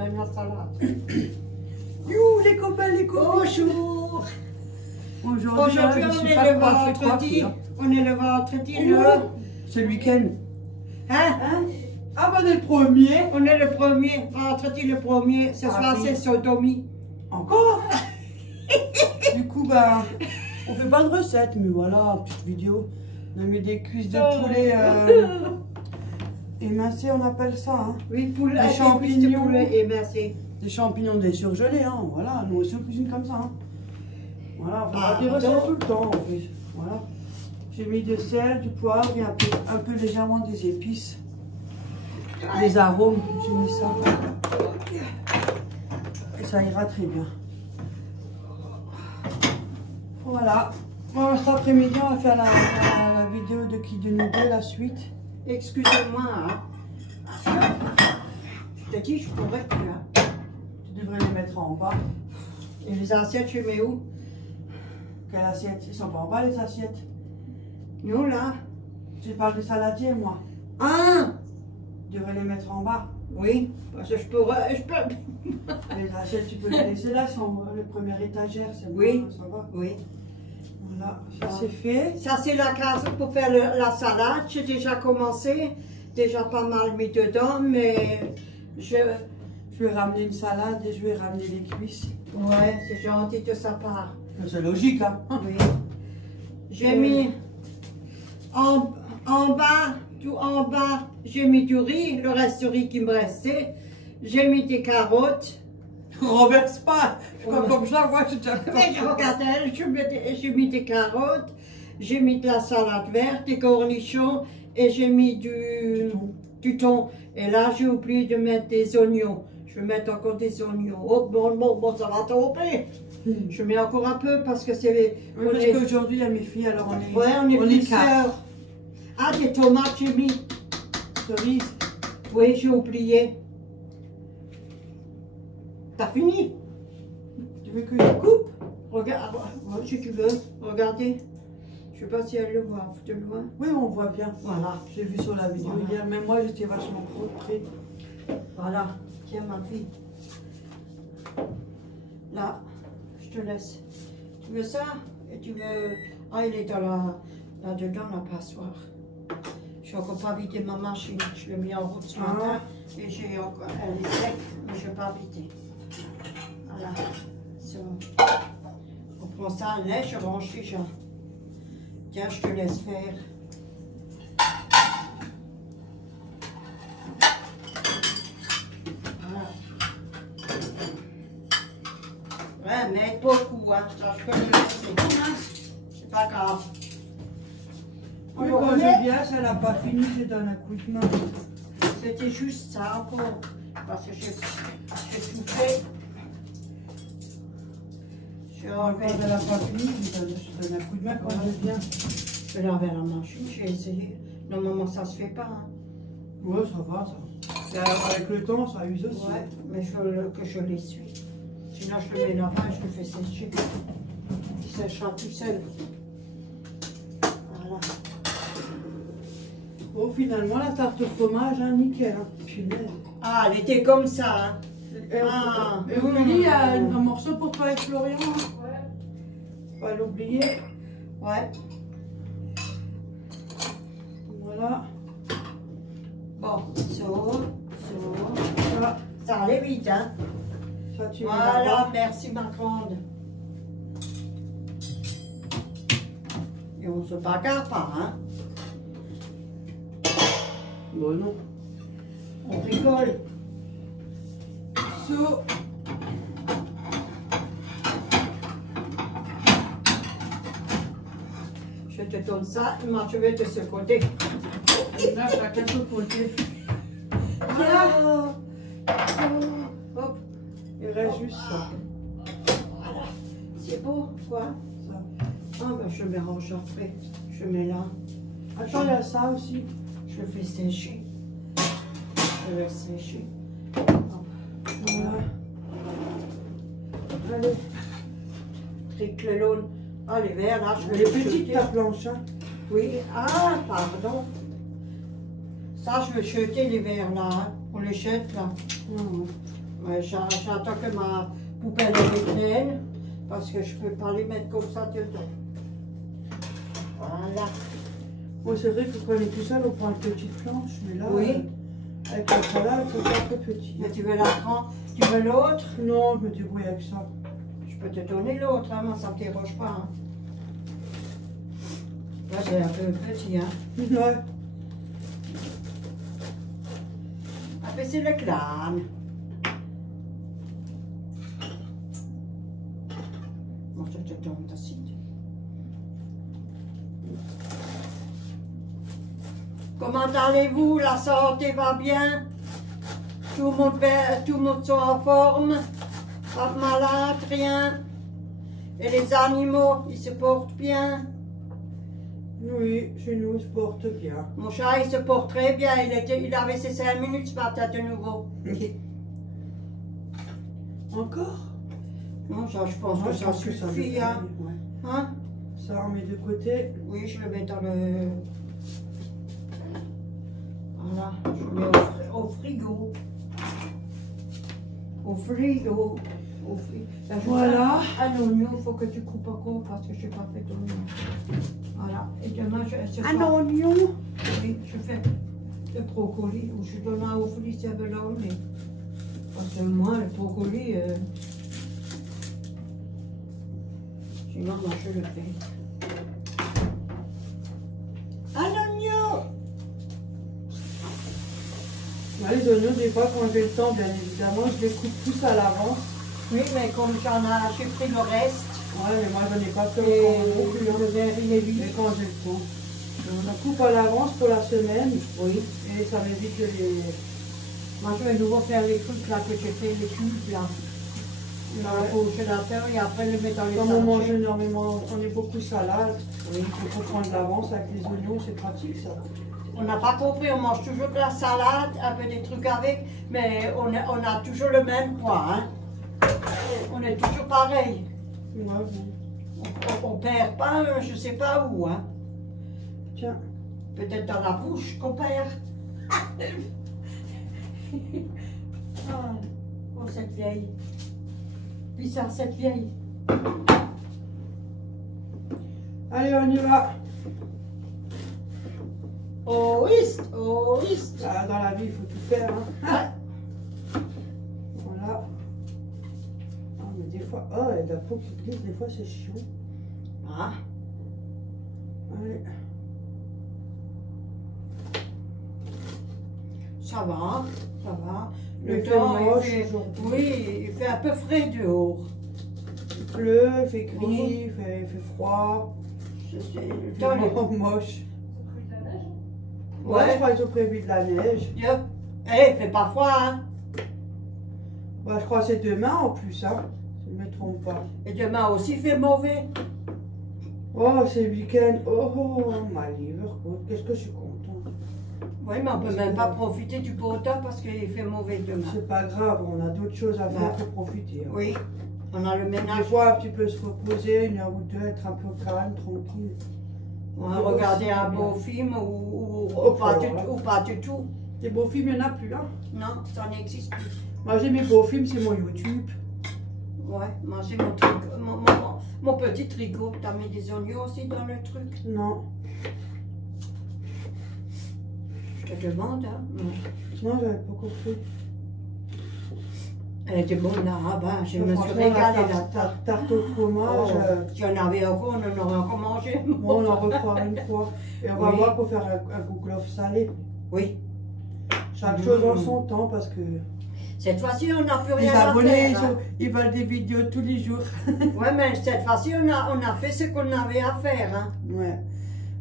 même la salade. You les copains, les copains. Bonjour. Aujourd'hui, Aujourd'hui, je on suis est pas le coiffée, vendredi. hein. On est le vendredi, le... C'est le week-end. Hein? Ah, ben, on est le premier. On est le premier, vendredi le premier. Ce soir, oui. c'est sodomie. Encore. Du coup, bah, on fait pas de recette, mais voilà, petite vidéo. On a mis des cuisses de poulet émincées, on appelle ça. Hein. Oui, poulet, Des avec champignons. cuisses de poulet émincées. Des champignons, des surgelés, hein. Voilà, nous aussi on cuisine comme ça. Hein. Voilà, on fait Ah, pas des recettes non. tout le temps, en fait. Voilà. J'ai mis du sel, du poivre et un peu légèrement des épices. Les arômes, j'ai mis ça. Et ça ira très bien. Voilà. Bon, cet après-midi, on va faire la vidéo de qui de nous deux, la suite. Excusez-moi, hein. Je te dis, je pourrais plus, hein. Tu devrais les mettre en bas. Et les assiettes, je mets où? Quelle assiette? Ils sont pas en bas, les assiettes. Nous, là. Je parle des saladiers, moi. Ah! Tu devrais les mettre en bas. Oui, parce que je peux... Les assiettes, tu peux les laisser là, sont le premier étagère, c'est Oui. bon, ça va. Oui. Voilà, ça c'est fait. Ça, c'est la case pour faire la salade. J'ai déjà commencé. Déjà pas mal mis dedans, mais je... Je vais ramener une salade et je vais ramener les cuisses. Ouais, c'est gentil de sa part. C'est logique, hein. Oui. J'ai mis en bas, tout en bas, j'ai mis du riz, le reste du riz qui me restait. J'ai mis des carottes. Renverse pas. Comme ça, moi, je déjà Mais je regardais, j'ai mis des carottes, j'ai mis de la salade verte, des cornichons et j'ai mis du thon. Et là, j'ai oublié de mettre des oignons. Je vais mettre encore des oignons. Oh, bon, ça va tomber. Je mets encore un peu parce que c'est... Oui, parce qu'aujourd'hui, il y a mes filles, alors on est... Ouais, on est quatre. plusieurs. Ah, des tomates, j'ai mis. Cerises. Oui, j'ai oublié. T'as fini? Tu veux que je coupe? Regarde, ouais, si tu veux, regardez. Je sais pas si elle le voit de loin. Oui, on voit bien. Voilà, J'ai vu sur la vidéo Voilà. hier, mais moi, j'étais vachement près. voilà. Tiens, ma fille. Là, je te laisse. Tu veux ça? Et tu veux... Ah, il est dans là-dedans, la passoire. Je suis encore pas vidé ma machine. Je l'ai mis en route ce matin. Et j'ai encore... Elle est sec, mais je n'ai pas vidé. Voilà. So. On prend ça à lait, je range déjà. Tiens, je te laisse faire. Voilà. Ouais, mais beaucoup, hein. Ça, je peux le laisser. C'est pas grave. Oui, quand je viens, ça n'a pas fini, je donne un coup de main. C'était juste ça encore. Parce que j'ai tout fait. J'ai enlevé. Quand elle n'a pas fini, je donne un coup de main quand je viens. Je vais laver la machine, j'ai essayé. Normalement, ça se fait pas. Hein. Ouais, ça va, ça. Et alors, avec le temps, ça use aussi. Ouais, mais je veux que je l'essuie. Sinon, je le mets là-bas et je le fais sécher. Il séchera tout seul. Voilà. Bon, finalement, la tarte au fromage, hein, nickel. Hein. Punaise. Ah, elle était comme ça. Hein. Ah, et Ophélie, il y a un morceau pour toi avec Florian. Ouais. Pas l'oublier. Ouais. Voilà. Bon, Ça, ça allait vite, hein. ça tu mets Voilà, là-bas. merci ma grande. Et on se bagarre pas, hein. Bon, non. On rigole. So. Je te donne ça, moi je vais de ce côté. Là, chacun son côté. Ah. Hop, Il reste juste ça. voilà. C'est beau, quoi. Ça. Ah ben je mélange après. Je mets là. Attends, il y a ça aussi. Je le fais sécher. Je le laisse sécher. Voilà. Allez. Trique le long. Ah, les verres, là, je vais Elle les est petite jeter. ta planche. Hein. Oui. Ah, pardon. Ça, je vais jeter les verres, là. Hein. On les jette, là. Ouais, j'attends que ma poubelle est pleine parce que je peux pas les mettre comme ça dedans. Voilà. Bon, c'est vrai que quand on est tout seul, on prend une petite planche, mais là, Oui. avec la salade, c'est un peu petit. Mais tu veux la prendre? Tu veux l'autre? Non, je me débrouille avec ça. Je peux te donner l'autre, hein, moi ça ne me dérange pas. Hein. Là c'est un peu petit, hein. Ouais. Après c'est le clan. Bon, je te donne ta cide. Comment allez-vous? La santé va bien? Tout le monde sont en forme? Pas de malade, rien? Et les animaux, ils se portent bien? Oui, chez nous, il se porte bien. Mon chat, il se porte très bien. Il avait ses 5 minutes ce matin de nouveau. Encore? Non, ça, je pense que ça suffit. Hein. Ouais. Hein? Ça, on met de côté. Oui, je le mets dans le... Voilà, je le mets au frigo. Au frigo. Au frigo. Voilà. Un oignon, il faut que tu coupes encore parce que je n'ai pas fait d'oignon. Voilà. Et demain, ce Un soir, oignon. oui, je fais le brocoli. Ou je donne un au frigo si elle veut l'emmener. Parce que moi, le brocoli... Sinon, moi, je le fais. Un oignon! Ouais, les oignons, des fois, quand j'ai le temps, bien évidemment, je les coupe tous à l'avance. Oui, mais comme j'ai pris le reste. Ouais, mais moi, j'en ai pas fait Et encore non plus. Hein. le verre, il est vide. Mais quand j'ai le temps. On la coupe à l'avance pour la semaine. Oui. Et ça m'évite les... Moi, je vais de nouveau faire les trucs là que j'ai fait, les cubes là. Dans le congélateur et après le mettre dans les Comme on mange sachets. énormément, on est beaucoup salade. Oui. Il faut prendre de l'avance avec les oignons, c'est pratique ça. On n'a pas compris, on mange toujours de la salade, un peu des trucs avec, mais on a toujours le même poids. Hein. On est toujours pareil. Ouais, bon. On perd pas, je sais pas où. Hein. Tiens. Peut-être dans la bouche qu'on perd. Oh, cette vieille. Puis ça, cette vieille. Allez, on y va. Oh, ist, oh, ist. Ah, dans la vie, il faut tout faire. Hein. Ah. Voilà. Ah, mais des fois, oh, il y a de la peau qui glisse, des fois c'est chiant. Ah. Allez. Ça va, ça va. Le Le temps temps, moche il fait, aujourd'hui. oui, il fait un peu frais dehors. Il pleut, il fait gris, il fait froid. Le Il temps, fait moche. Ouais, ouais. je crois qu'ils ont prévu de la neige. Eh, il fait pas froid, hein. Ouais, je crois que c'est demain en plus, hein. Si je ne me trompe pas. Et demain aussi, il fait mauvais. Oh, c'est le week-end. Oh, ma livre, qu'est-ce que je suis contente. Oui, mais on peut même pas profiter du beau temps parce qu'il fait mauvais demain. C'est pas grave, on a d'autres choses à faire que profiter. Hein. Oui, on a le Des ménage. fois, un petit peu se reposer, une heure ou deux, être un peu calme, tranquille. On va regarder un beau film ou pas du tout. Les beaux films, il n'y en a plus, hein. Non, ça n'existe plus. Moi, j'ai mes beaux films, c'est mon YouTube. Ouais, moi j'ai mon truc, mon petit tricot. T'as mis des oignons aussi dans le truc? Non, Je te demande, hein. non, j'avais pas compris. Elle était bonne là, ah ben, je me suis Franchement, régalée la là. tarte au fromage, Si on avait encore, on en aurait encore mangé. bon, on en refera une fois. Et on va Oui. voir pour faire un gouglof salé. Oui. Chaque chose en son temps parce que Cette fois-ci, on n'a plus les rien à abonnés, faire. Hein. ils veulent des vidéos tous les jours. Ouais, mais cette fois-ci, on a fait ce qu'on avait à faire. Hein. Ouais.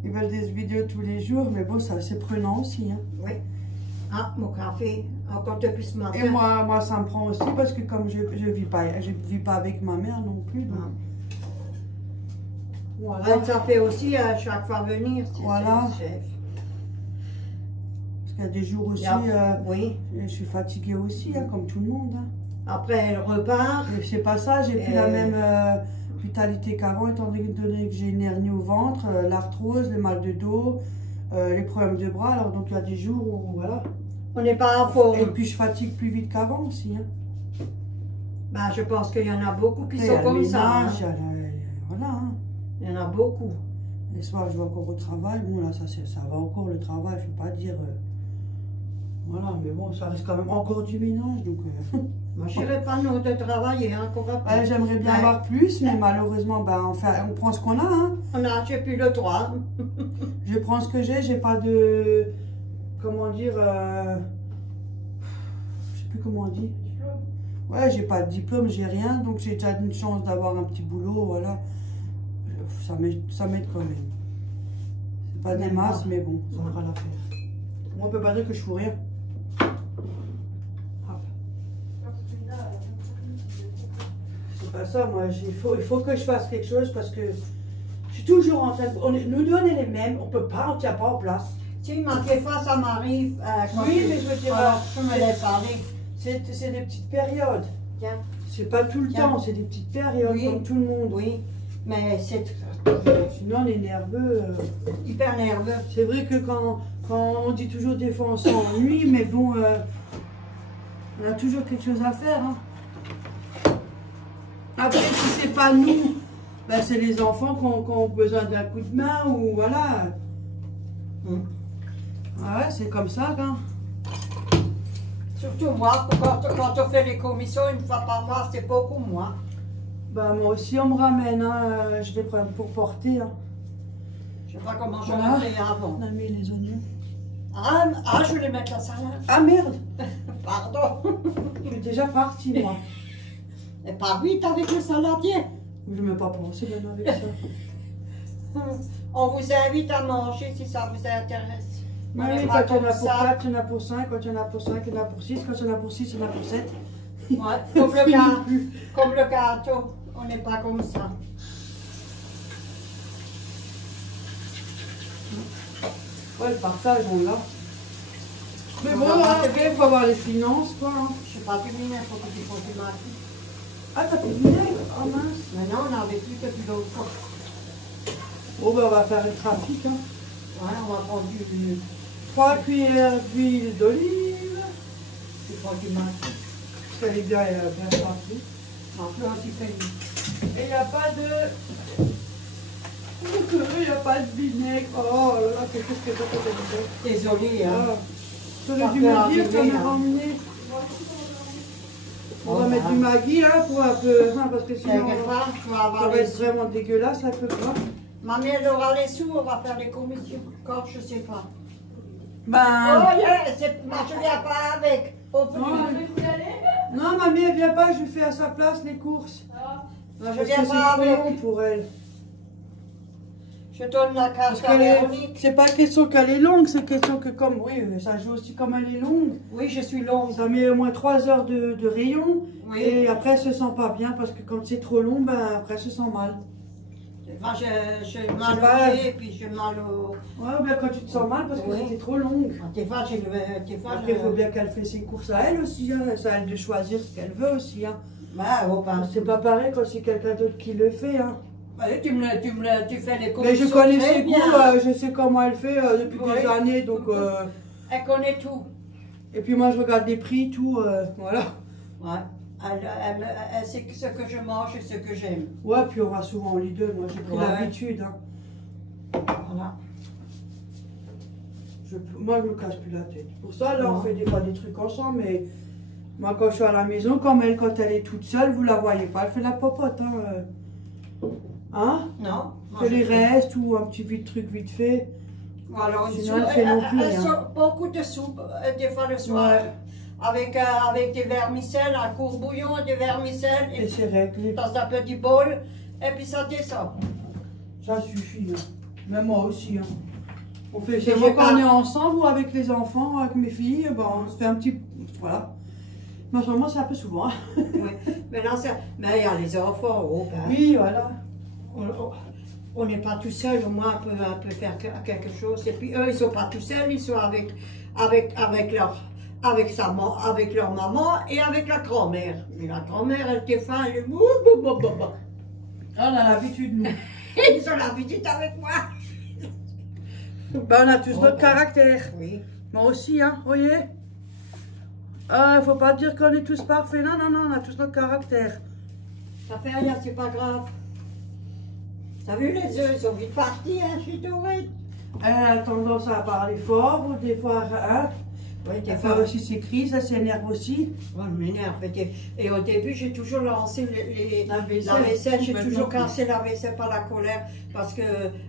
Ils veulent des vidéos tous les jours, mais bon, ça c'est prenant aussi. Hein. Oui. Ah, mon café, encore depuis ce matin. Et moi, ça me prend aussi parce que comme je vis pas avec ma mère non plus. Donc. Voilà. Voilà. Ça fait aussi à chaque fois venir. Voilà. C'est le chef. Parce qu'il y a des jours aussi, Oui. je suis fatiguée aussi, hein, comme tout le monde. Hein. Après, elle repart. Et c'est pas ça, j'ai plus la même vitalité qu'avant, étant donné que j'ai une hernie au ventre, l'arthrose, le mal de dos, les problèmes de bras. Alors donc il y a des jours où voilà. On n'est pas en forme. Et puis je fatigue plus vite qu'avant aussi. Hein. Ben, je pense qu'il y en a beaucoup qui Il y sont a le comme ça. Hein. ménage, voilà. Hein. Il y en a beaucoup. Les soirs, je vais encore au travail. Bon, là, ça va encore le travail, je ne peux pas dire. Voilà, mais bon, ça reste quand même encore du ménage. Donc, Moi, je n'irai pas nous de travailler encore après. j'aimerais bien avoir plus, mais malheureusement, ben, enfin, on prend ce qu'on a. Hein. J'ai plus le droit. Je prends ce que j'ai pas de. Comment dire. Je sais plus comment on dit. Ouais, j'ai pas de diplôme, j'ai rien, donc j'ai déjà une chance d'avoir un petit boulot, voilà. Ça m'aide quand même. C'est pas des masses, mais bon, ça fera l'affaire. Moi, on peut pas dire que je fous rien. C'est pas ça, moi, il faut que je fasse quelque chose parce que je suis toujours en train de. Nous deux, on est les mêmes, on peut pas, on tient pas en place. Si, mais des fois, ça m'arrive. Oui, mais je veux dire, je me l'ai parlé. C'est des petites périodes. Tiens. C'est pas tout le temps, c'est des petites périodes Oui. comme tout le monde. Oui, mais c'est Sinon, on est nerveux. hyper nerveux. C'est vrai que quand on dit toujours des fois on s'ennuie, mais bon, on a toujours quelque chose à faire. Hein. Après, si c'est pas nous, ben, c'est les enfants qui ont besoin d'un coup de main ou voilà. Ah ouais, c'est comme ça. Hein. Surtout moi, quand on fait les commissions une fois par mois, c'est beaucoup moins. Ben, moi aussi, on me ramène. Hein. Je les prends pour porter. Hein. Je sais pas comment je Voilà. le faisais avant. On a mis les oignons. Ah, je voulais mettre la salade. Ah merde, Pardon. je suis déjà partie moi. Et pas vite avec le saladier. Je ne m'ai pas pensé même avec ça. On vous invite à manger si ça vous intéresse. Oui, On est quand pas il y en a comme pour ça. 4, il y en a pour 5, quand il y en a pour 5, il y en a pour 6, quand il y en a pour 6, il y en a pour 7. Ouais, comme le gâteau, on n'est pas comme ça. Ouais, le partage, on l'a. Mais On bon, va c'est bien, il faut avoir les finances, quoi. Hein. Je sais pas du vinaigre, il faut que tu fasses du maquis. Ah, t'as plus de vinaigre? Oh mince. Maintenant, on n'avait plus depuis l'autre fois. Bon, ben, on va faire le trafic. Hein. Ouais, on va prendre du 3 cuillères d'huile d'olive. maquis. Ça est bien, bien partie. En plus, on s'y fait. Et il n'y a pas de... Il n'y a pas de vinaigre. Oh là là, qu'est-ce que c'est que ça? Désolée, hein. Ah. Tu aurais dû me dire, tu en as emmené. On va mettre du Maggi, hein, pour un peu, hein, parce que sinon, Quelquefois, tu vas ça avoir va les être sous. vraiment dégueulasse, un peu pas. Mamie, elle aura les sous, on va faire les commissions. Quand, je sais pas. Ben, Oh, yeah, moi, je viens pas avec. Au plus. non, mamie, elle vient pas, je fais à sa place les courses. Moi, je Parce viens que pas c'est trop long avec. pour elle. Je donne la Parce carte à Véronique. c'est pas question qu'elle est longue, c'est question que comme, oui, ça joue aussi comme elle est longue. Oui, je suis longue. Ça met au moins 3 heures de rayon. Oui. Et après, elle se sent pas bien parce que quand c'est trop long, ben après, elle se sent mal. Moi, j'ai mal pas- au pied, puis j'ai mal au... Ouais, ben quand tu te sens mal parce que Oui. c'était trop long. Des fois, des fois, Après, il faut bien qu'elle fait ses courses à elle aussi. Hein. C'est à elle de choisir ce qu'elle veut aussi. Hein. Bah, oh, pas. C'est pas pareil quand c'est quelqu'un d'autre qui le fait. Hein. Ouais, tu fais les Mais commissions. je connais très ses bien. goûts, je sais comment elle fait depuis Oui. des années. Donc, Elle connaît tout. et puis moi, je regarde les prix, tout. Voilà. Ouais. Elle sait ce que je mange et ce que j'aime. Ouais, puis on va souvent au Lidl. Moi, j'ai pris Ouais. l'habitude. Hein. Voilà. Moi, je me casse plus la tête. Pour ça, là, on Non. fait des fois des trucs ensemble, mais moi, quand je suis à la maison, comme elle, quand elle est toute seule, vous la voyez pas, elle fait la popote. Hein, Non. moi, fait je les fais- restes ou un petit vite truc vite fait. Ou alors une Sinon, soupe. elle fait non plus rien. Sort beaucoup de soupe, des fois le soir. Ouais. Avec des vermicelles, un court bouillon, des vermicelles, Et et c'est réglé. dans un petit bol, et puis ça descend. Ça suffit. Hein. Même moi aussi. Hein. On fait, J'ai c'est moi pas- quand on est ensemble ou avec les enfants, avec mes filles, ben, on se fait un petit. Voilà. Mais en ce moment, c'est un peu souvent. Hein. Oui. Mais il y a les enfants, oh, ben, Oui, voilà. on n'est pas tout seul, au moins on peut faire quelque chose. Et puis eux, ils sont pas tout seuls, ils sont avec leur maman et avec la grand-mère. Mais la grand-mère, elle était faim, elle est On a l'habitude, nous. Ils ont l'habitude avec moi. Ben, on a tous Oh, notre ben. caractère. Oui. Moi aussi, hein, voyez. Ah, faut pas dire qu'on est tous parfaits. Non, non, non, on a tous notre caractère. Ça fait rien, c'est pas grave. T'as vu les œufs, ils sont vite partis, hein, je suis dorée. Elle a tendance à parler fort, ou des fois, hein. Oui, Elle fait aussi ses crises, elle s'énerve aussi. Ouais, elle m'énerve. Et au début, j'ai toujours lancé La vaisselle. la vaisselle. J'ai Maintenant. toujours cassé la vaisselle par la colère. Parce que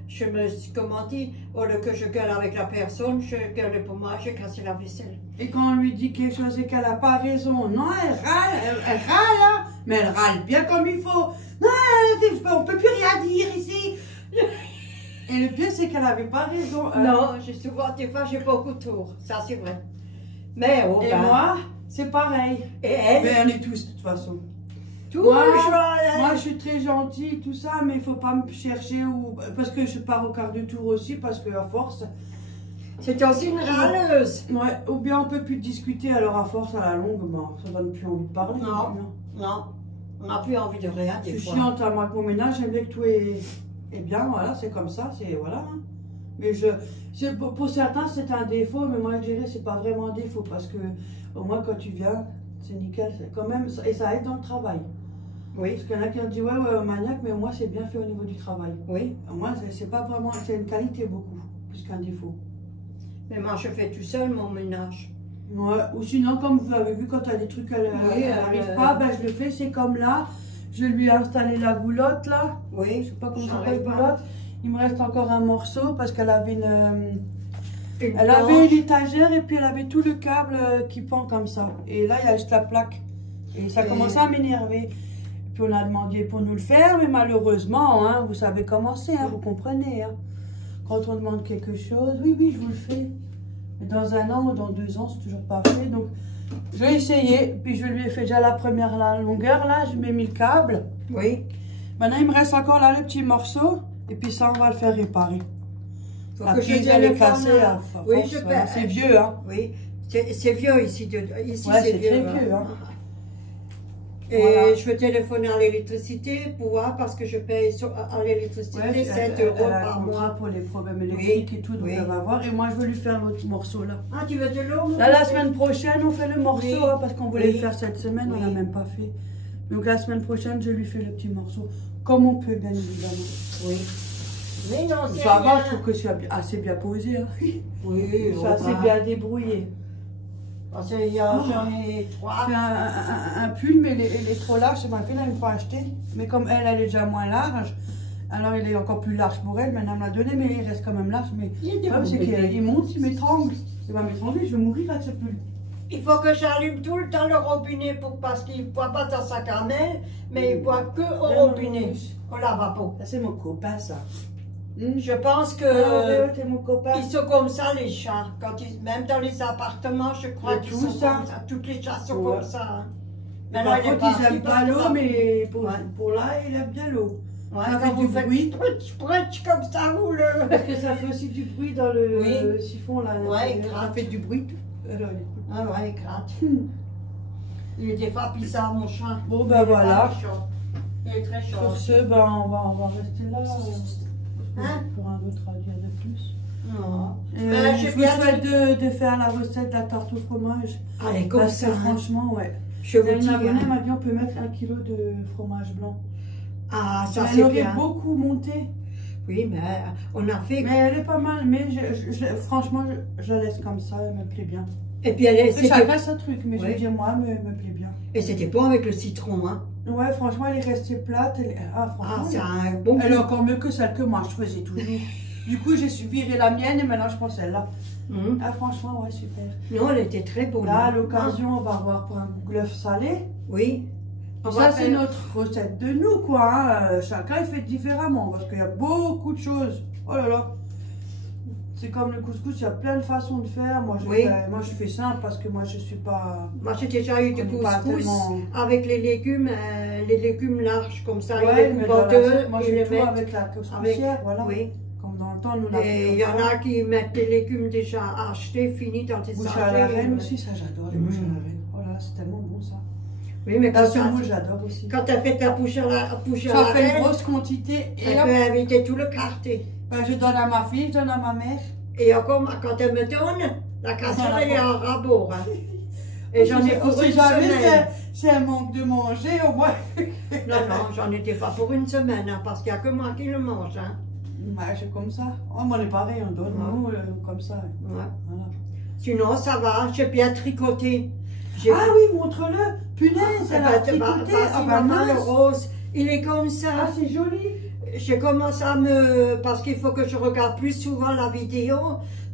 je me suis, comment dit, au lieu que je gueule avec la personne, je gueule pour moi, j'ai cassé la vaisselle. Et quand on lui dit quelque chose et qu'elle n'a pas raison, non, elle râle, elle râle, hein, mais elle râle bien comme il faut. Non, on peut plus rien dire ici. Et le pire, c'est qu'elle n'avait pas raison. Non, j'ai souvent, des fois, j'ai beaucoup de tours. Ça, c'est vrai. Mais oh, Et ben, moi, c'est pareil. et elle, Mais on est tous de toute façon. toujours, Moi, je suis très gentille, tout ça, mais il faut pas me chercher ou parce que je pars au quart de tour aussi, parce que à force. c'est aussi une râleuse. Ouais, ou bien on peut plus discuter, alors à force, à la longue, ben, ça donne plus envie de parler. Non. Non, on n'a plus envie de rien, Je des suis fois. chiante à moi avec mon ménage, j'aime bien que tout est bien, voilà, c'est comme ça, c'est voilà. Hein. Mais pour certains, c'est un défaut, mais moi, je dirais, c'est pas vraiment un défaut, parce que au moins, quand tu viens, c'est nickel, c'est quand même, et ça aide dans le travail. Oui, Parce qu'il y en a qui ont dit, ouais, maniaque, mais au moins, c'est bien fait au niveau du travail. oui. Au moins, c'est pas vraiment, c'est une qualité beaucoup, plus qu'un défaut. Mais moi, je fais tout seul mon ménage. Ouais, ou sinon, comme vous avez vu, quand tu as des trucs, elle n'arrive pas, ben, je le fais, c'est comme là, je lui ai installé la boulotte, là. Oui, Je sais pas comment ça j'arrive s'appelle, pas. boulotte. Il me reste encore un morceau parce qu'elle avait Une elle planche. avait une étagère et puis elle avait tout le câble qui pend comme ça. Et là, il y a juste la plaque. Et ça Et- commençait à m'énerver. Puis on a demandé pour nous le faire, mais malheureusement, hein, vous savez comment c'est, hein, vous comprenez. Hein. Quand on demande quelque chose, oui, oui, je vous le fais. Mais dans 1 an ou dans 2 ans, c'est toujours pas fait. Donc, je vais essayer. Puis je lui ai fait déjà la première longueur, là, je lui ai mis le câble. Oui, Maintenant, il me reste encore là le petit morceau. Et puis ça, on va le faire réparer. faut La que je prise, elle est téléphone. cassée. À Oui, force, je voilà. peux. C'est vieux, hein. Oui, c'est vieux ici. Ici, Ouais, c'est c'est vieux. très vieux, hein. Et Voilà. je vais téléphoner à l'électricité pour voir parce que je paye à l'électricité Ouais, 7 elle euros a un par contrat mois. pour les problèmes électriques et tout, donc oui. elle va voir. Et moi, je veux lui faire l'autre morceau là. Ah, tu veux de l'eau? Là, la semaine prochaine, on fait le morceau Oui. hein, parce qu'on voulait Oui. le faire cette semaine, on Oui. l'a même pas fait. Donc la semaine prochaine, je lui fais le petit morceau. Comme on peut, bien évidemment. Oui. Mais non, c'est Ça va, rien. je trouve que c'est assez bien posé. Hein. Oui, C'est assez bien débrouillé. Parce qu'il y a, j'en ai 3. C'est un pull, mais il est trop large. Ma fille, elle a une fois acheté. Mais comme elle est déjà moins large, alors il est encore plus large pour elle. Maintenant, elle me l'a donné, mais il reste quand même large. Mais Il est le problème, c'est qu'il monte, il m'étrangle. Il va m'étrangler, je vais mourir avec ce pull. Il faut que j'allume tout le temps le robinet parce qu'il ne boit pas dans sa cannelle, mais il boit que au robinet, au lavabo. Ça, c'est mon copain, ça. Je pense que c'est mon copain. ils sont comme ça les chats. Même dans les appartements, je crois Mais qu'ils tout sont ça. comme ça. Toutes les chats sont Ouais. comme ça. Hein. Par Maintenant, il est contre, parti ils n'aiment parce pas que l'eau, là- mais Ouais. pour là, il aime bien l'eau. Ouais, ça quand fait vous du faites bruit. prutch comme ça, vous le... Parce que ça fait aussi du bruit dans le Oui. siphon, là. Ouais, il ça gratte. fait du bruit. Alors, Ah ouais, il gratte. Il est des fois bizarre, mon chat. Bon, ben Il est voilà. très chaud. Il est très chaud. Sur ce, ben, on va rester là. Hein? Pour un autre à dire de plus. Non. Je j'ai vous bien souhaite de faire la recette de la tarte au fromage. Allez, comme Parce ça. que hein. franchement, ouais. Je vous Une dis. abonnée hein. m'a dit on peut mettre 1 kilo de fromage blanc. Ah, ça Elle c'est aurait bien. beaucoup monté. Oui, mais on a fait. Mais elle est pas mal. Mais franchement, je la laisse comme ça. Elle me plaît bien. Et puis elle C'est chacun son truc. Mais je Ouais. veux dire, moi, elle me plaît bien. Et c'était bon avec le citron, hein. Ouais, franchement, elle est restée plate. Ah, Franchement, c'est un bon elle est goût. encore mieux que celle que moi je faisais toujours. Du coup, j'ai viré la mienne et maintenant je prends celle-là. Mhm. Ah, franchement, ouais, super. Non, elle était très bonne. Là, à hein. l'occasion, on va voir pour un bouleuf salé. Oui. On Ça, va c'est faire- notre recette de nous, quoi. Hein. Chacun, il fait différemment parce qu'il y a beaucoup de choses. Oh là là. C'est comme le couscous, il y a plein de façons de faire. Moi, Oui. je fais simple parce que moi, je suis pas. Moi, j'ai déjà eu du On est pas couscous tellement- avec les légumes larges comme ça. Ouais, ils mais les dans coupent en la- deux, moi, ils je les fais tout mettent avec la avec. couscoussière, voilà. Oui. Comme dans le temps, nous l'avons Et il y en a qui mettent les légumes déjà achetés, finis dans des Bouche sacs. à la reine aussi, ça j'adore, les Mhm. bouches à la reine. Oh là, c'est tellement bon ça. Oui, mais La quand semoule, j'adore aussi. tu as fait ta bouche à la Ça fait une reine, grosse quantité et elle hop, peut inviter tout le quartier. ben, je donne à ma fille, je donne à ma mère. Et encore, quand elle me donne, la casserole Voilà. elle est en rabot. Hein. Et j'en ai pour une semaine. C'est un manque de manger, au moins. Non, non, j'en étais pas pour une semaine, hein, parce qu'il n'y a que moi qui le mange. Hein. Ouais, c'est comme ça. Oh, moi, on est pareil, on donne, nous, comme ça. Ouais. Voilà. Sinon, ça va, j'ai bien tricoté. Ah oui, montre-le. Punaise, elle a tricoté. Ah bah, maman, le rose, il est comme ça. Ah, c'est joli. J'ai commencé à parce qu'il faut que je regarde plus souvent la vidéo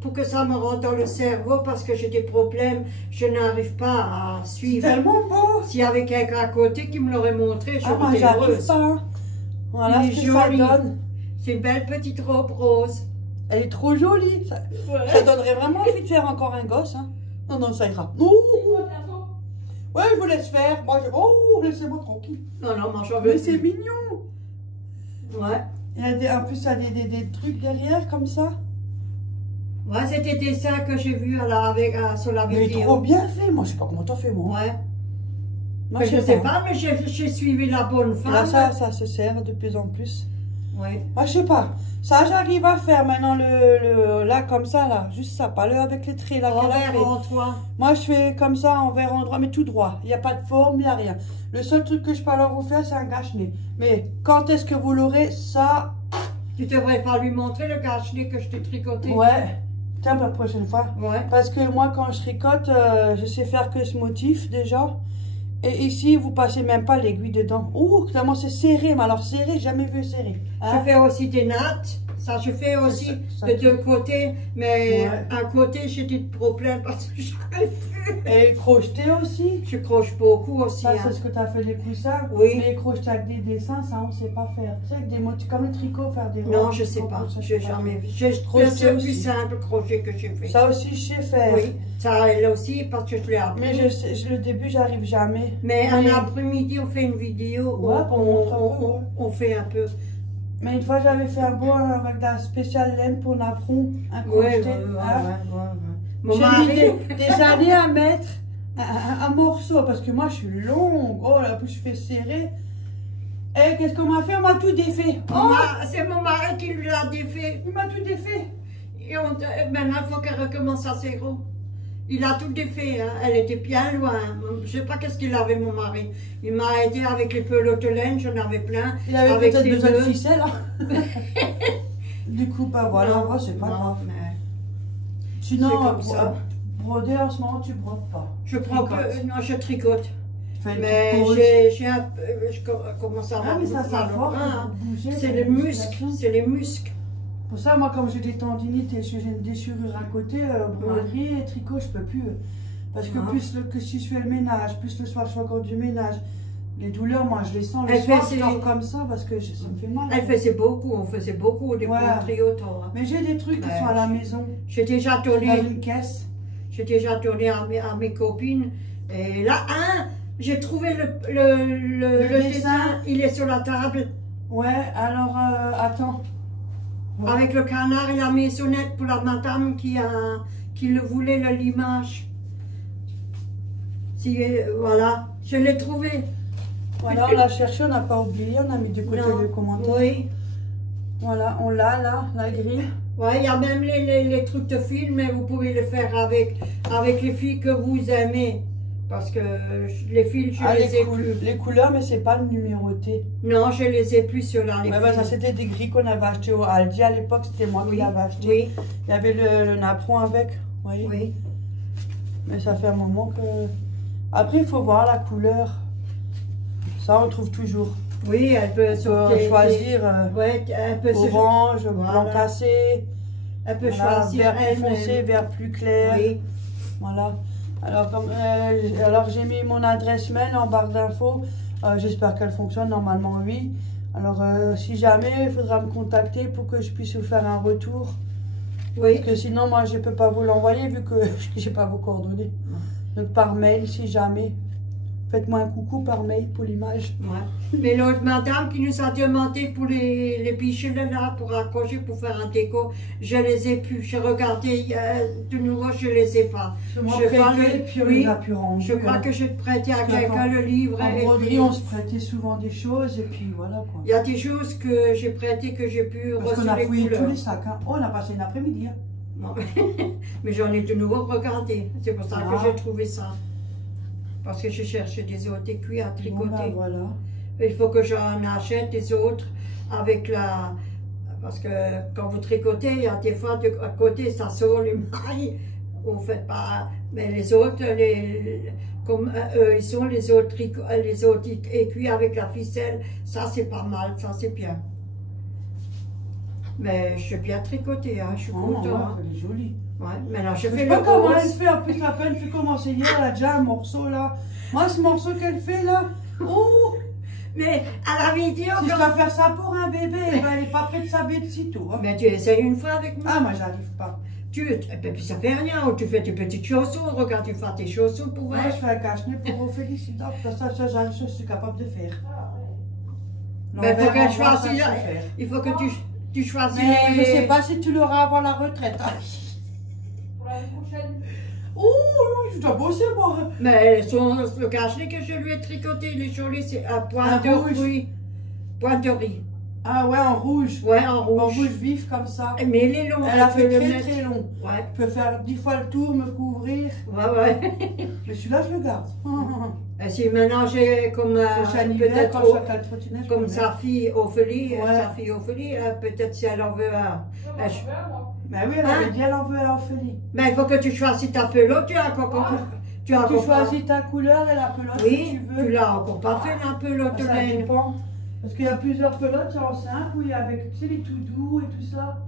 pour que ça me rentre dans le cerveau parce que j'ai des problèmes, je n'arrive pas à suivre. C'est tellement beau. S'il y avait quelqu'un à côté qui me l'aurait montré, j'aurais été heureuse. Pas. Voilà ce que ça donne. C'est une belle petite robe rose. Elle est trop jolie. Ça donnerait vraiment envie de faire encore un gosse. Hein. Non, non, ça ira. Ouh. Ouais, je vous laisse faire. Moi, oh, laissez-moi tranquille. Non, non, moi j'en veux. Mais c'est mignon. Ouais. Il y a en plus, il y a des trucs derrière comme ça. Ouais, c'était des dessins que j'ai vus sur la vidéo. Mais trop bien fait. Moi, je sais pas comment t'as fait, moi. Ouais. Moi, je sais pas, mais j'ai suivi la bonne femme. Là, ça se sert de plus en plus. Oui. Moi, je sais pas. Ça, j'arrive à faire maintenant là, comme ça, là. Juste ça, pas le avec les traits, là. Envers en droit. Moi, je fais comme ça, envers en droit, mais tout droit. Il n'y a pas de forme, il n'y a rien. Le seul truc que je peux alors vous faire, c'est un cache-nez. Mais quand est-ce que vous l'aurez, ça... Tu devrais pas lui montrer le cache-nez que je t'ai tricoté. Ouais. Tiens, la prochaine fois. Ouais. Parce que moi, quand je tricote, je sais faire que ce motif, déjà. Et ici, vous passez même pas l'aiguille dedans. Ouh, tellement c'est serré, mais alors serré, jamais vu serré. Hein? Je fais aussi des nattes. Ça, je fais aussi de deux côtés. Mais à côté, j'ai des problèmes parce que j'arrive plus. Et crocheter aussi. Je croche beaucoup aussi. Ça, c'est ce que tu as fait les coussins. Oui. Mais crocheter avec des dessins, ça, on ne sait pas faire. Tu sais, avec des motifs comme le tricot, faire des robes. Non, je sais pas. J'ai jamais vu. C'est le plus simple crochet que j'ai fait. Ça aussi, je sais faire. Oui. Ça, elle aussi, parce que je l'ai appris. Mais le début, j'arrive jamais. Mais un après-midi, on fait une vidéo. Ouais, on fait un peu. Mais une fois, j'avais fait un beau avec la spéciale laine pour napperon, un crochet. Mon mari... J'ai mis des années à mettre un morceau, parce que moi, je suis longue. Oh, là, je fais serrer. Et qu'est-ce qu'on m'a fait? On m'a tout défait. Oh, c'est mon mari qui lui a défait. Il m'a tout défait. Et maintenant, il faut qu'elle recommence à zéro. Il a tout défait, hein. Elle était bien loin. Je sais pas qu'est-ce qu'il avait, mon mari. Il m'a aidé avec les pelotes de laine, j'en avais plein. Il avait peut-être besoin de ficelle. Hein. Du coup, bah voilà, c'est pas grave. Mais... Sinon, comme ça. Broder en ce moment, tu brodes pas. Je prends que, non, je tricote. Mais je commence à avoir c'est les muscles, c'est les muscles. Pour ça, moi, comme j'ai des tendinites et j'ai une déchirure à côté, broderie et tricot, je peux plus. Parce que plus que si je fais le ménage, plus le soir je fais encore du ménage. Les douleurs, moi, je les sens le soir, je dors comme ça parce que ça me fait mal. Elle faisait beaucoup, on faisait beaucoup des triots. Mais j'ai des trucs qui sont à la maison. J'ai déjà donné dans une caisse. J'ai déjà donné à mes copines. Et là, j'ai trouvé le dessin, il est sur la table. Ouais, alors, attends. Ouais. Avec le canard et la maisonnette pour la madame qui le voulait, l'image. Voilà, je l'ai trouvé. Voilà, on l'a cherché, on n'a pas oublié, on a mis de côté les commentaires. Oui. Voilà, on l'a là, la grille. Oui, il y a même les trucs de film, mais vous pouvez le faire avec les filles que vous aimez. Parce que les fils, je les ai plus. Les couleurs, mais c'est pas numéroté. Non, je les ai plus sur là. Ça, c'était des grilles qu'on avait acheté au Aldi à l'époque, c'était moi qui l'avais acheté. Oui. Il y avait le napperon avec, voyez. Oui. Mais ça fait un moment que... Après, il faut voir la couleur. Ça, on trouve toujours. Oui, elle peut choisir elle peut orange, blanc cassé. Elle peut choisir vert plus foncé, vert plus clair. Oui. Voilà. Alors j'ai mis mon adresse mail en barre d'infos. J'espère qu'elle fonctionne. Normalement, oui. Alors, si jamais, il faudra me contacter pour que je puisse vous faire un retour. Oui. Parce que sinon, moi, je ne peux pas vous l'envoyer vu que je n'ai pas vos coordonnées. Donc, par mail, si jamais. Faites-moi un coucou par mail pour l'image. Ouais. Mais l'autre madame qui nous a demandé pour les pichelets là, pour accrocher, pour faire un déco, je les ai plus. J'ai regardé de nouveau, je les ai pas. Je crois que j'ai prêté à quelqu'un le livre. En broderie, on se prêtait souvent des choses et puis voilà quoi. Il y a des choses que j'ai prêtées, que j'ai pu recevoir. Parce qu'on a fouillé tous les sacs. Hein. Oh, on a passé une après-midi. Hein. Non. Mais j'en ai de nouveau regardé. C'est pour ça que j'ai trouvé ça. parce que je cherche des autres aiguilles à Bon, tricoter. ben, voilà. Il faut que j'en achète des autres avec la... Parce que quand vous tricotez, il y a des fois à côté, ça sort les mailles. Vous faites pas... Mais les autres, comme eux, ils sont les autres aiguilles avec la ficelle, ça c'est pas mal, ça c'est bien. Mais je sais bien tricoter, hein, je suis Oh, contente. ouais, Hein. elle est jolie. Ouais, maintenant je Je fais sais le pas comment elle rose. fait, en plus, à peine fait commencer hier, elle a déjà un morceau là. Moi, ce morceau qu'elle fait là, oh, Mais à la vidéo, si je quand... dois faire ça pour un bébé, ben, elle est pas prête de s'habiller de sitôt. Hein. Mais tu essayes une fois avec moi. Ah, moi, j'arrive pas. Et puis ça fait rien, tu fais tes petites chaussons, regarde, tu fais tes chaussons pour Ouais, elle. je fais un cache-nez pour Ophélie, si ça, je suis capable de faire. Mais il faut qu'elle L'envers, ça, choisisse, je sais faire. il faut que tu choisisses Mais les... je sais pas si tu l'auras avant la retraite. Pour l'année prochaine. Oh, je dois bosser moi. Mais le cache-nez que je lui ai tricoté, il est joli, c'est un pointerie. Pointerie. Ah ouais, en rouge. Ouais, en En rouge. rouge vif comme ça. Mais il est long, Elle a tu fait peux le très mettre. très long. Ouais, Je peux faire 10 fois le tour, me couvrir. ouais. Mais celui-là, je le garde. Et si maintenant j'ai comme Prochain hiver, peut-être quand je suis à la trottinette, je comme peux sa fille Ophélie, Ouais. peut-être si elle en veut un. J'en Ah, veux un, moi. Mais oui, elle Hein? avait dit elle en veut à Ophélie. Mais il faut que tu choisisses ta pelote, tu as encore... Tu as Tu encore pas... choisis ta couleur et la pelote que Oui, tu veux. tu l'as encore pas fait la pelote Ça laine. dépend. Parce qu'il y a plusieurs pelotes, il y a en simple, oui, avec tu sais, les tout doux et tout ça.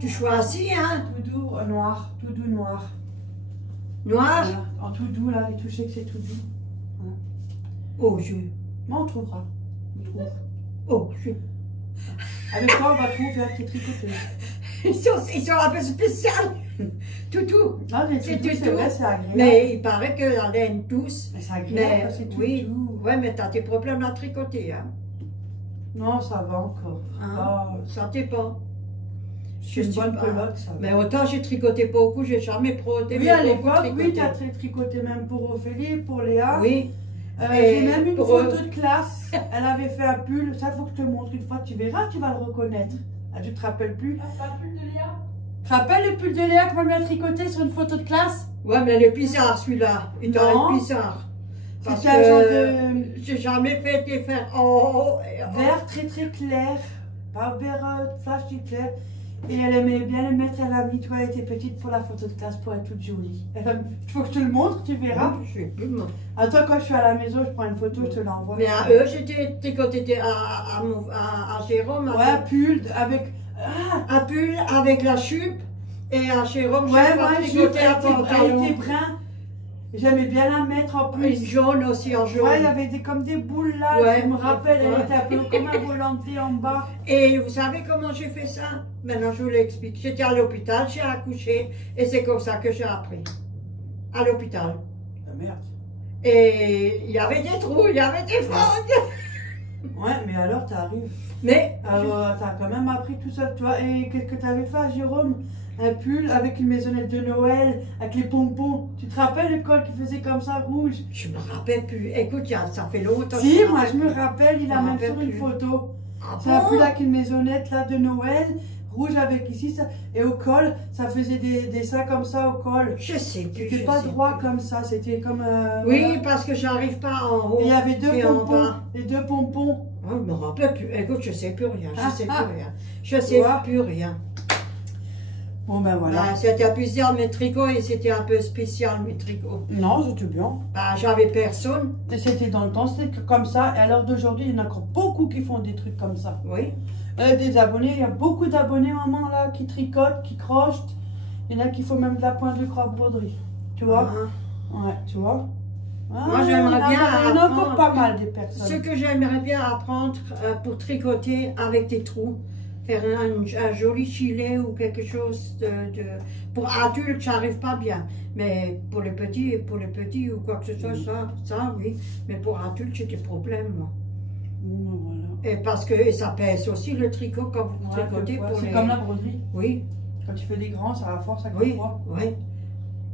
Tu choisis, hein. Tout doux, noir, tout doux noir. Noir. Voilà. En tout doux, là, les touchés que c'est tout doux. Oh, je... Mais on trouvera. On trouve. Oh, je... Avec quoi on va trouver tes tricotés. Ils sont un peu spéciaux. Toutou. Ah, les C'est tricotés, tout c'est doux. vrai, c'est agréable. Mais il paraît que la laine douce. Mais c'est agréable Mais parce que c'est tout oui, doux. ouais, mais t'as tes problèmes à tricoter, hein. Non, ça va encore. Hein? Ah, Ça dépend. c'est une bonne pelote, ça va. Mais autant j'ai tricoté beaucoup, j'ai jamais proté. Oui, à l'époque, oui, tu as tricoté même pour Ophélie, pour Léa. Oui. J'ai même une pour photo eux. de classe. Elle avait fait un pull. Ça, faut que je te montre une fois. Tu verras, tu vas le reconnaître. Ah, tu te rappelles plus? Ah, c'est pas le pull de Léa. Tu te rappelles le pull de Léa qu'on lui a tricoté sur une photo de classe? Ouais, mais il est bizarre celui-là. Il doit Non. être bizarre. Parce C'était un genre que de j'ai jamais fait des faire en haut et en vert très très clair. Pas vert flashy clair. Et elle aimait bien le mettre. Elle a mis, toi, elle était petite pour la photo de classe pour être toute jolie. Il faut que je te le montre, tu verras. Je sais plus, moi. Attends, quand je suis à la maison, je prends une photo, je te l'envoie. Mais à eux, j'étais tricoté à Jérôme. Ouais, un pull avec. Ah! Un pull avec la jupe et à Jérôme, Ouais, j'ai moi, pas elle tricoté un était pantalon. brun. J'aimais bien la mettre en Une plus. jaune aussi en jaune. Ouais, il y avait comme des boules là, Ouais. je me rappelle, elle Ouais. était un peu comme un volanté en bas. Et vous savez comment j'ai fait ça? Maintenant, je vous l'explique. J'étais à l'hôpital, j'ai accouché et c'est comme ça que j'ai appris. À l'hôpital. Ah merde. Et il y avait des trous, il y avait des fringues. Ouais, mais alors t'arrives. Mais Alors t'as quand même appris tout ça, toi. Et qu'est-ce que t'avais fait à Jérôme? Un pull avec une maisonnette de Noël, avec les pompons. Tu te rappelles le col qui faisait comme ça, rouge? je me rappelle plus. Écoute, ça fait longtemps. Si, que moi je me rappelle rappelle, il a Je me même rappelle sur une plus. photo. Ah C'est un bon? pull avec une maisonnette là de Noël, rouge avec ici, ça, et au col, ça faisait des dessins comme ça au col. Je sais plus. C'était je pas sais droit plus. comme ça, c'était comme Oui, voilà. parce que j'arrive pas en haut. Et il y avait deux et en pompons, bas. les deux pompons. Oh, je me rappelle plus. Écoute, je sais plus rien. Je sais plus rien. Je Tu sais vois? plus rien. Bon ben voilà. Bah, c'était plusieurs mes tricots et c'était un peu spécial mes tricots. Non, c'était bien. Bah, j'avais personne. Et c'était dans le temps, c'était comme ça. Et à l'heure d'aujourd'hui, il y en a encore beaucoup qui font des trucs comme ça. Oui. Des abonnés, il y a beaucoup d'abonnés maman là qui tricotent, qui crochetent. Il y en a qui font même de la pointe de croix broderie. Tu vois? Ah. Ouais, tu vois? Moi, j'aimerais bien Il y en a encore apprendre. pas mal des Ce personnes. que j'aimerais bien apprendre pour tricoter avec des trous, faire un joli gilet ou quelque chose pour adultes, j'arrive pas bien. Mais pour les petits ou quoi que ce soit, ça oui. Mais pour adultes, j'ai des problèmes, moi. Bon, ben voilà. Et parce que ça pèse aussi le tricot quand vous Ouais, tricotez que quoi, pour c'est les... comme la broderie. Oui, Quand tu fais des grands, ça a la force à oui, fois. oui.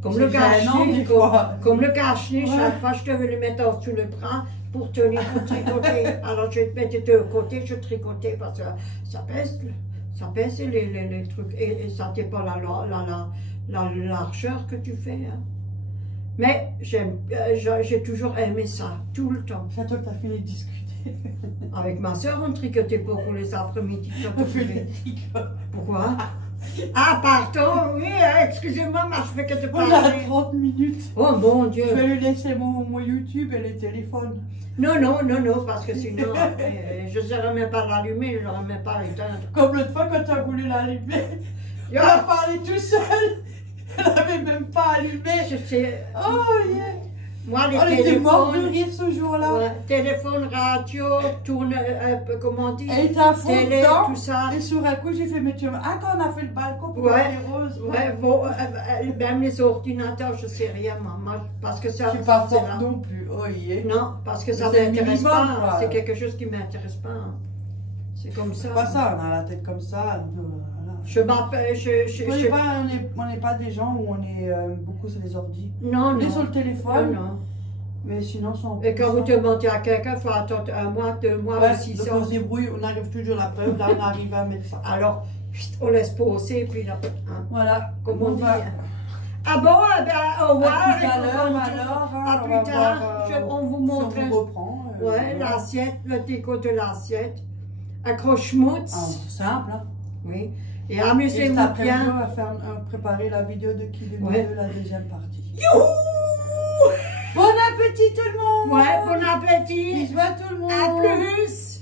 Comme C'est le gênant, cache-nez, des fois. comme le cache-nez, Ouais. chaque fois je devais le mettre sous le bras pour tenir, pour tricoter. Alors je le mettais de côté, je tricotais parce que ça pèse les trucs et ça dépend la largeur que tu fais. Hein. Mais j'ai toujours aimé ça, tout le temps. C'est toi que t'as fini de discuter. Avec ma soeur, on tricotait beaucoup les après-midi. On fait les tricots. Pourquoi? Ah, pardon, oui, excusez-moi, mais je fais que te On a parler. 30 minutes. Oh mon Dieu. Je vais lui laisser mon YouTube et les téléphones. Non, parce que sinon, je ne saurais même pas l'allumer, je n'aurais même pas l'éteindre. Comme l'autre fois quand tu as voulu l'allumer, elle a parlé tout seul. Elle n'avait même pas allumé. Je sais, Oh yeah. moi, les On était morts de téléphones, rire ce jour-là. ouais, téléphone, radio, tourne, comment dire, Elle était à fond télé, dedans. tout ça. Et sur un coup, j'ai fait, mais tu vois, ah, quand on a fait le balcon pour Ouais, les roses. ouais, même les ordinateurs, je sais rien, maman, parce que ça... Je suis pas c'est forte là. non plus. Oh yeah. Non, parce que ça C'est ne m'intéresse minimum, pas, quoi. c'est quelque chose qui ne m'intéresse pas. C'est comme ça. C'est pas ça, on a la tête comme ça. Voilà. Je m'appelle, On n'est pas des gens où on est beaucoup sur les ordi. Non, On est non. sur le téléphone, Non. mais sinon, sans. Et quand vous demandez à quelqu'un, il faut attendre 1 mois, 2 mois, Ouais, ou 6 donc ans. on se débrouille, on arrive toujours la preuve, là on arrive à mettre ça. Alors, on laisse poser, puis là, hein, Voilà, comme on on dit. va. Ah bon, eh ben, au revoir. À tout à et l'heure, on- alors. À on plus va tard, voir, on vous si montre. on vous reprend. Ouais, voilà. l'assiette, le déco de l'assiette. Accroche-mouts. Ah, simple, hein. Oui. Et Et amusez-vous cet après-midi, bien. on va faire, préparer la vidéo de qui de nous Ouais. deux, la deuxième partie. Youhou! Bon appétit tout le monde! Ouais, bon appétit. Bisous à tout le monde! À plus.